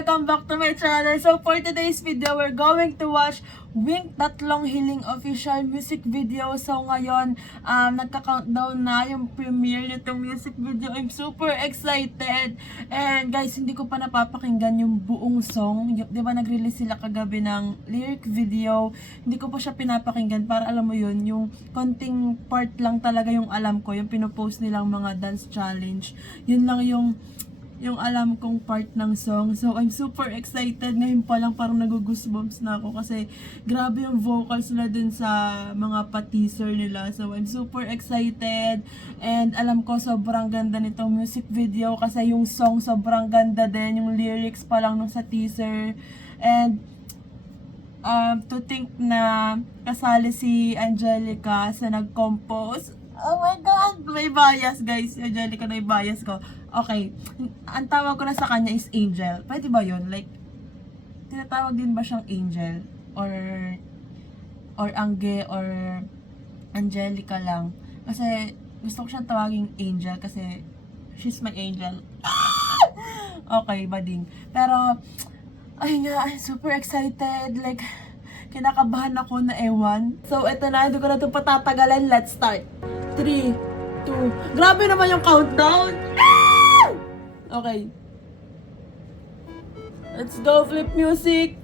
welcome back to my channel. So for today's video, we're going to watch Wink Tatlong Hiling official music video. So ngayon, nagka-countdown na yung premiere nitong music video. I'm super excited. And guys, hindi ko pa napapakinggan yung buong song. Di ba nag-release sila kagabi ng lyric video? Hindi ko pa siya pinapakinggan para alam mo yun, yung konting part lang talaga yung alam ko, yung pinopost nilang mga dance challenge. Yun lang yung alam kong part ng song. So, I'm super excited. Ngayon pa lang parang nag-goosebumps na ako kasi grabe yung vocals nila dun sa mga pa-teaser nila. So, I'm super excited. And alam ko sobrang ganda nitong music video kasi yung song sobrang ganda din. Yung lyrics pa lang nung sa teaser. And to think na kasali si Angelica sa nag-compose. Oh my God! May bias, guys. Si Angelica na yung bias ko. Okay. Ang tawag ko na sa kanya is Angel. Pwede ba yun? Like, tinatawag din ba siyang Angel? Or Angge? Or Angelica lang? Kasi, gusto ko siyang tawaging Angel kasi she's my angel. Okay, bading. Pero, ay nga, I'm super excited. Like, kinakabahan ako na ewan. So, eto na. Hindi ko na ito patatagalan. Let's start. 3, 2, grabe naman yung countdown! Okay. Let's go, flip music!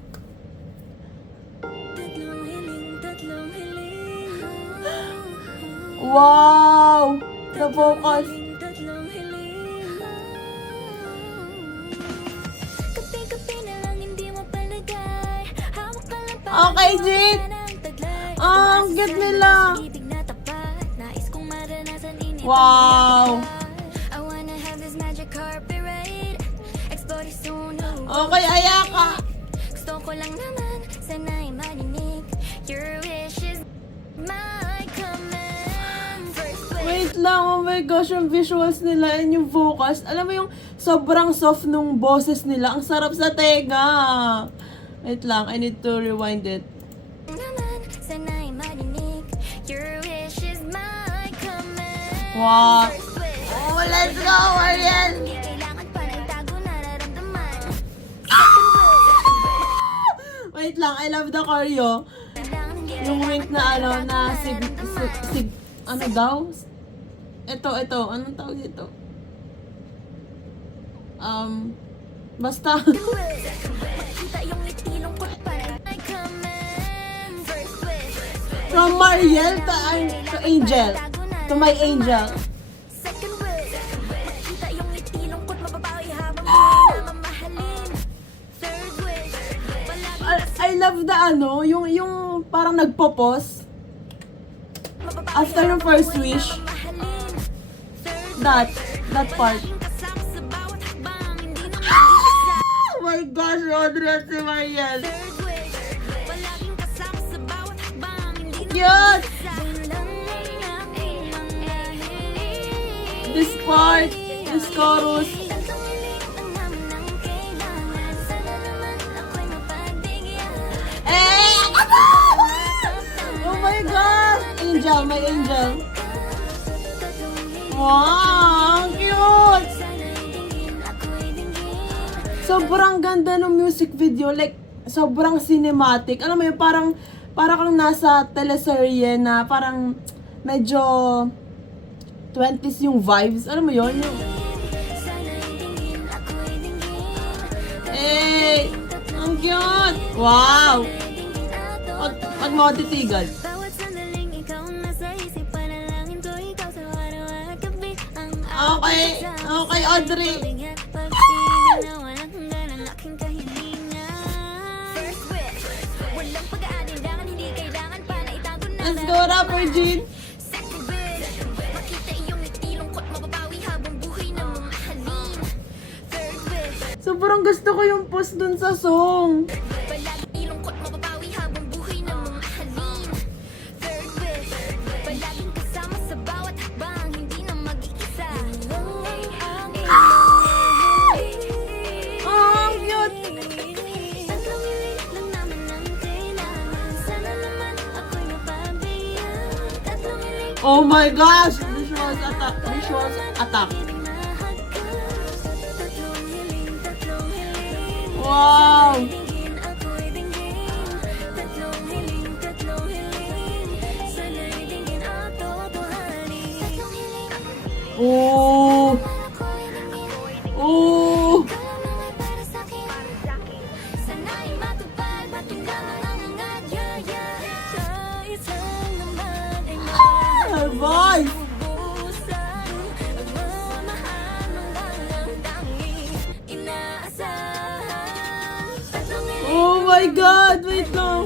Wow! The vocals! Okay, Jit! Ang cute nila! Wow! Okay, Ayaka! Gusto ko lang naman sana'y marinig your wishes, my command. Wait lang, oh my gosh, yung visuals nila and yung vocals. Alam mo yung sobrang soft nung boses nila. Ang sarap sa tenga. Wait lang, I need to rewind it. Naman sana'y marinig your wishes, my command. Wow! Oh, let's go, Ariel! Hindi kailangan pa ng tago nararamdaman. Wait lang, I love the choreo. Yung wink na ano, na ano daw? Ito, anong tawag dito? Basta. Makita yung itilong ko pa ng my command. First wish, From Mariel to Angel. To my angel. second wish, makita yung itilong ko mababawi habang buhay na mamahalin. Third wish, palagi I love the ano, yung parang nagpo-pause. mababawi After yung first wish. mamahalin. Third That part. kasama sa bawat hakbang, hindi na mag-isa. Oh my gosh, Audrey at si Mariel. Third wish, palaging kasama sa bawat hakbang, hindi na Cute! mag-isa. Yun lang ang aking mga hiling. This part, this chorus. Tatlong hiling lang naman ang kailangan. Sana naman ako'y mapagbigyan. Oh my gosh! Angel, my angel. Tatlong hiling, Wow, ang cute! sana dinggin, ako'y dinggin. Sobrang ganda ng music video. Like, sobrang cinematic. Alam mo yun, parang kang nasa teleserye na parang medyo 20s yung vibes. Alam mo yun? Yung, Sana dinggin, ako'y dinggin. eh, ang cute! Wow! Dinggin ako. Pag mo titigan. Bawat sandaling ikaw nasa isip, panalangin ko ikaw sa araw at gabi. Ang Okay, okay, Audrey. Bigat pag-ibig na walang hanggan ang aking kahilingan. First wish, walang pag-aalinlangan, hindi kailangan pa na itago na. Let's go, Rapper Jean. Second wish, makita iyong itilungkot, mababawi habang buhay na mamahalin. Third wish, Sobrang gusto ko yung post dun sa song. palagi ilungkot, mababawi habang buhay na mamahalin. Third wish, palaging kasama sa bawat hakbang, hindi na mag-iisa. Oh, ang cute! Tatlong hiling lang naman ang kailangan. Sana naman ako'y mapagbigyan. Tatlong hiling Oh my gosh! Visuals attack. Visuals attack. mahagkan. Tatlong hiling, tatlong hiling. my God! Wait lang.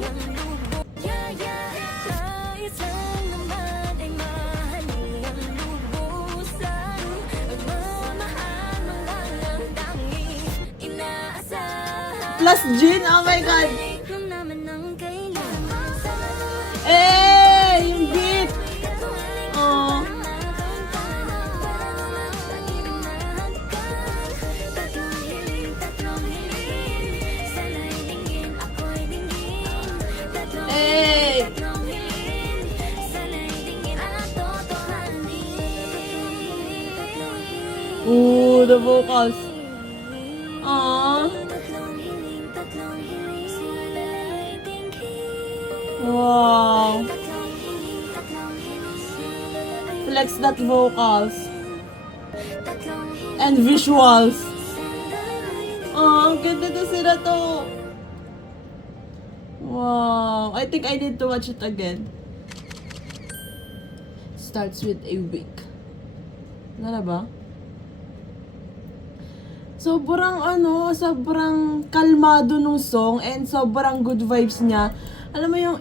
Ayos lang naman ay mahalin ang lubusan. Pagmamahal mo lang ang tanging inaasahan. Plus Jean, oh my God! Nung naman ang kailangan sa Eh, yung beat! Oh. Eh! Ooh, the vocals. Aww. Wow. Flex that vocals. And visuals. Oh, ang ganda to sila to. Wow. I think I need to watch it again. Starts with a week. Nala ba? Sobrang kalmado nung song and sobrang good vibes niya. Alam mo yung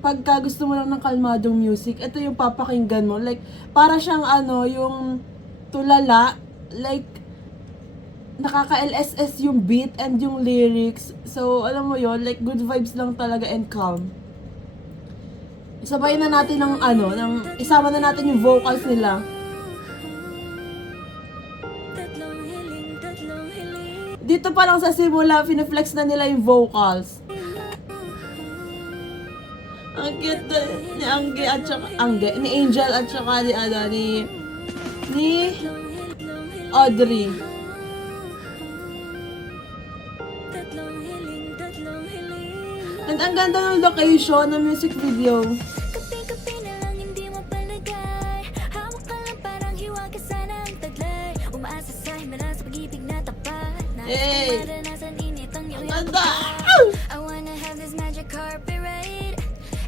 pagka gusto mo lang ng kalmadong music, ito yung papakinggan mo. Like, para siyang yung tulala. Like, nakaka-LSS yung beat and yung lyrics. So, alam mo yon, like, good vibes lang talaga and calm. Isabay na natin isama na natin yung vocals nila. Dito pa lang sa simula, fineflex na nila yung vocals. Ang cute ni Angge at saka, ni Angel at saka ni Audrey. And ang ganda ng location ng music video. Kapi-kapi na lang, hindi mo palagay. Hawak ka lang parang hiwaga sana ang taglay. Umaasa sa himala sa pag-ibig na tapat. Hey! Maranasan init ang iyong Ang ganda! I wanna have this magic carpet ride.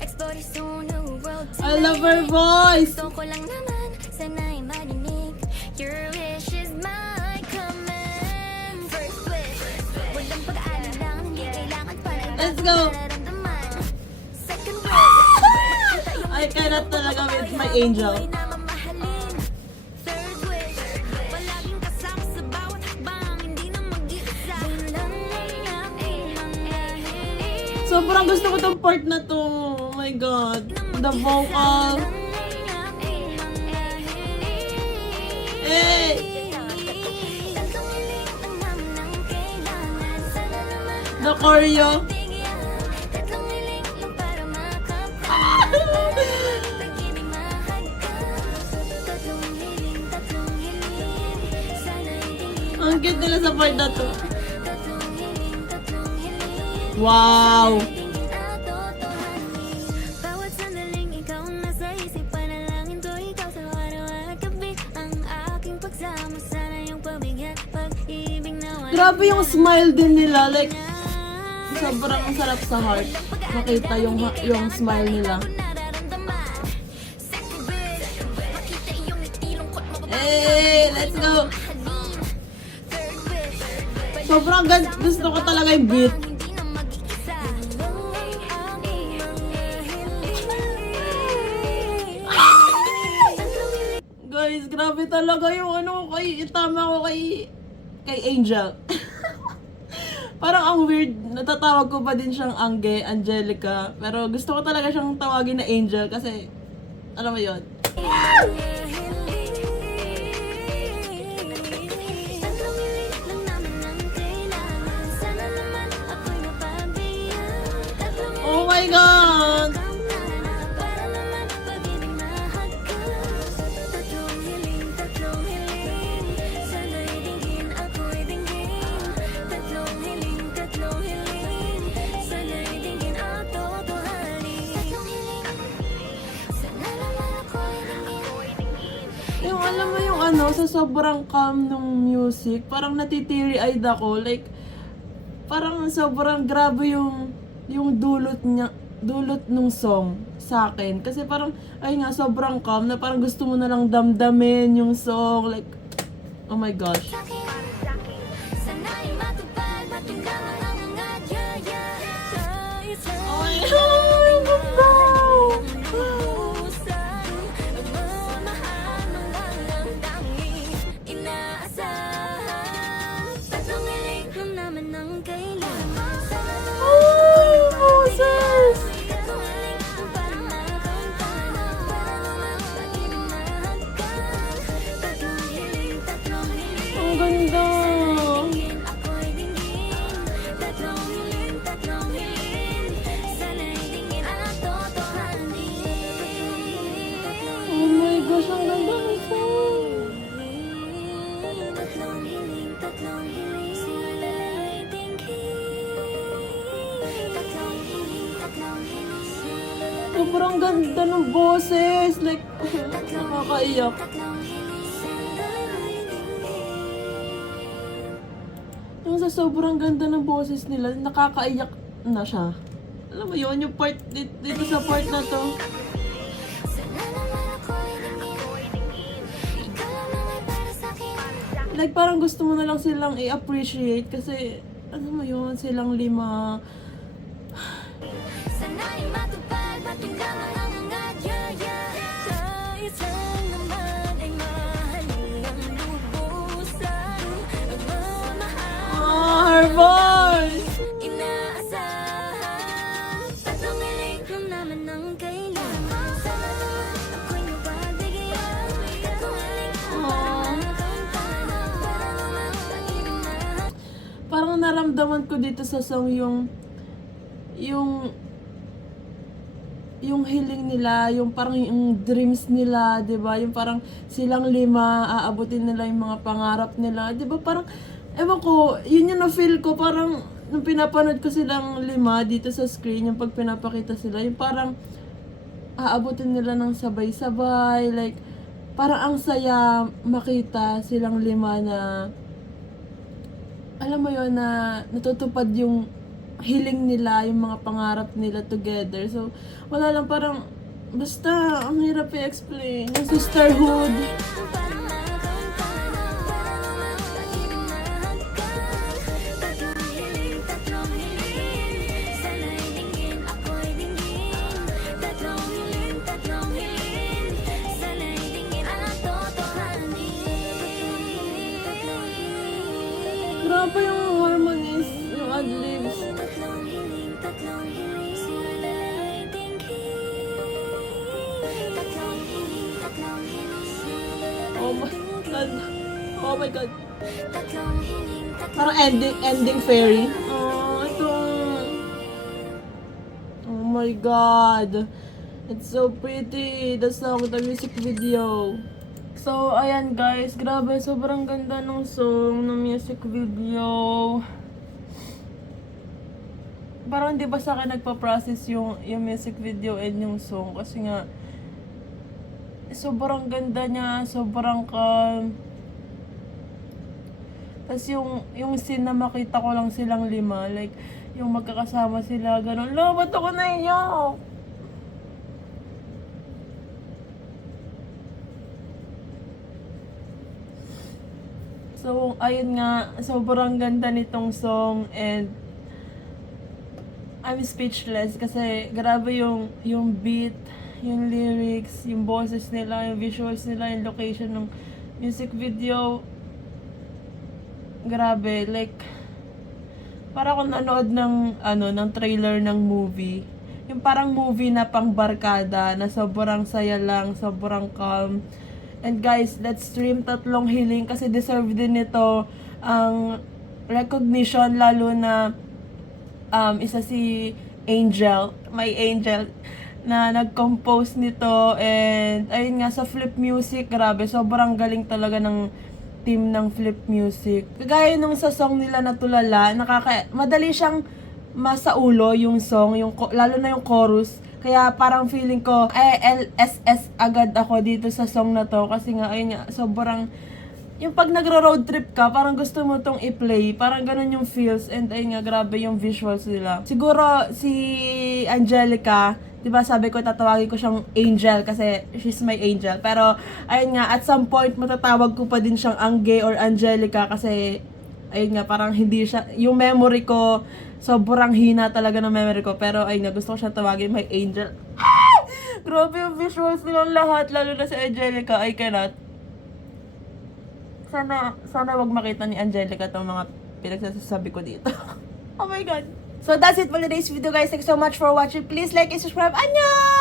Explore this whole new world I love her voice! Gusto ko lang naman, sana'y marinig. Your wish is my command. First wish, walang pag-aalinlangan, hindi kailangan pa ng Let's go! nararamdaman. Second wish, I cannot talaga with my angel. ako'y namamahalin. Third wish, palaging kasama sa bawat hakbang, hindi na mag-iisa. Yun lang ang ihangahin. Sobrang gusto ko tong part na to. Oh my God. The vocal. Hey! The choreo. Ang cute nila sa part na to. Wow! Bawat sandaling ikaw ang nasa isip, panalangin ko ikaw sa araw at gabi. Ang aking pagsama, sana yung pabigat, pag-ibig na wala. Grabe yung smile din nila. Like, sobrang sarap sa heart. Makita yung smile nila. Hey! Let's go! Sobrang gusto ko talaga yung beat. Guys, grabe talaga yung itama ko kay Angel. Parang ang weird, natatawag ko pa din siyang Angelica. Pero gusto ko talaga siyang tawagin na Angel kasi, alam mo yun. Oh my God! Yung alam mo yung sa sobrang calm nung music, parang natitiri-eyed ako. Like, parang sobrang grabe yung dulot nung song sa akin. Kasi parang, sobrang calm na parang gusto mo na lang damdamin yung song. Like, oh my gosh. ng kailangan. Ay, Moses! Parang nakakanta na, parang lumang pag-ibig na hanggang. Tatlong hiling, tatlong hiling. Ang ganda! Ako'y dinggin. Tatlong hiling, tatlong hiling. Sana'y dinggin ang totohanin. Oh my gosh, ang ganda ng song! Tatlong hiling, tatlong hiling. Sana'y dinggin. Tatlong hiling, tatlong hiling. Sobrang ganda ng boses! Like, nakakaiyak. Tatlong hiling. Sana'y dinggin. Yung sa sobrang ganda ng boses nila, nakakaiyak na siya. Alam mo yun, yung part, dito sa part na to. Sana naman ako'y dinggin. Ikaw lang ay para sa'kin. Like, parang gusto mo na lang silang i-appreciate kasi, ano mo yun, silang lima. Sana'y matupad, matinggaman ang mga yaya. Nais lang naman ay mahalin ang lubusan. Magmamahal, Her voice! inaasahan. Tatlong hiling lang naman ang kailangan. Sana ako'y mapagbigyan. Tatlong hiling Aww. nakakanta na, parang lumang pag-ibig na. Parang naramdaman ko dito sa song yung hiling nila, yung parang yung dreams nila, 'di ba? Yung parang silang lima aabutin nila yung mga pangarap nila, 'di ba? Parang ewan ko, yun yung na-feel ko parang nung pinapanood ko silang lima dito sa screen, yung pag pinapakita sila, yung parang aabutin nila ng sabay-sabay, like parang ang saya makita silang lima na alam mo yun na natutupad yung hiling nila, yung mga pangarap nila together. So, wala lang parang, basta, ang hirap i-explain. Yung sisterhood. Parang nakakanta na, parang lumang pag-ibig na hanggang. Tatlong hiling, tatlong hiling. Sana'y dinggin, ako'y dinggin. Tatlong hiling, tatlong hiling. Sana'y dinggin ang totohanin. Tatlong hiling. Grabe yung harmonies, yung ad-libs. Tatlong hiling, tatlong hiling. Sana'y dinggin. Tatlong hiling, tatlong hiling. Oh my God. Oh my God. Tatlong hiling, Parang ending fairy. Oh, ito. Oh my God. It's so pretty. The song, the music video. So, ayan guys. Grabe, sobrang ganda ng song, ng music video. Parang di ba sa akin nagpa-process yung music video and yung song. Kasi nga, sobrang ganda niya, sobrang calm. Tapos yung scene na makita ko lang silang lima, like, yung magkakasama sila, gano'n. Lo, ba't ako naiyak? So, ayun nga, sobrang ganda nitong song and I'm speechless kasi grabe yung beat, yung lyrics, yung boses nila, yung visuals nila, yung location ng music video. Grabe, like para akong nanood ng trailer ng movie. Yung parang movie na pangbarkada na sobrang saya lang, sobrang calm. And guys, let's stream Tatlong Hiling kasi deserve din nito ang recognition, lalo na isa si Angel, my Angel, na nag-compose nito. And ayun nga, sa Flip Music, grabe, sobrang galing talaga ng team ng Flip Music. Kagaya nung sa song nila na Tulala, madali siyang masaulo yung song, lalo na yung chorus. Kaya parang feeling ko, LSS agad ako dito sa song na to. Kasi nga, ayun nga, sobrang, yung pag nagro-road trip ka, parang gusto mo tong i-play. Parang ganun yung feels. And ayun nga, grabe yung visuals nila. Siguro, si Angelica, diba sabi ko, tatawagin ko siyang Angel kasi she's my angel. Pero, ayun nga, at some point, matatawag ko pa din siyang Angge or Angelica kasi, ayun nga, parang hindi siya, yung memory ko, sobrang hina talaga ng memory ko. Pero, ayun nga, gusto ko siyang tawagin my angel. Ah! Grabe yung visuals nilang lahat, lalo na si Angelica. I cannot. Sana wag makita ni Angelica tong mga pinagsasabi ko dito. Oh my God. So that's it for today's video guys. Thanks so much for watching. Please like and subscribe. Annyeong!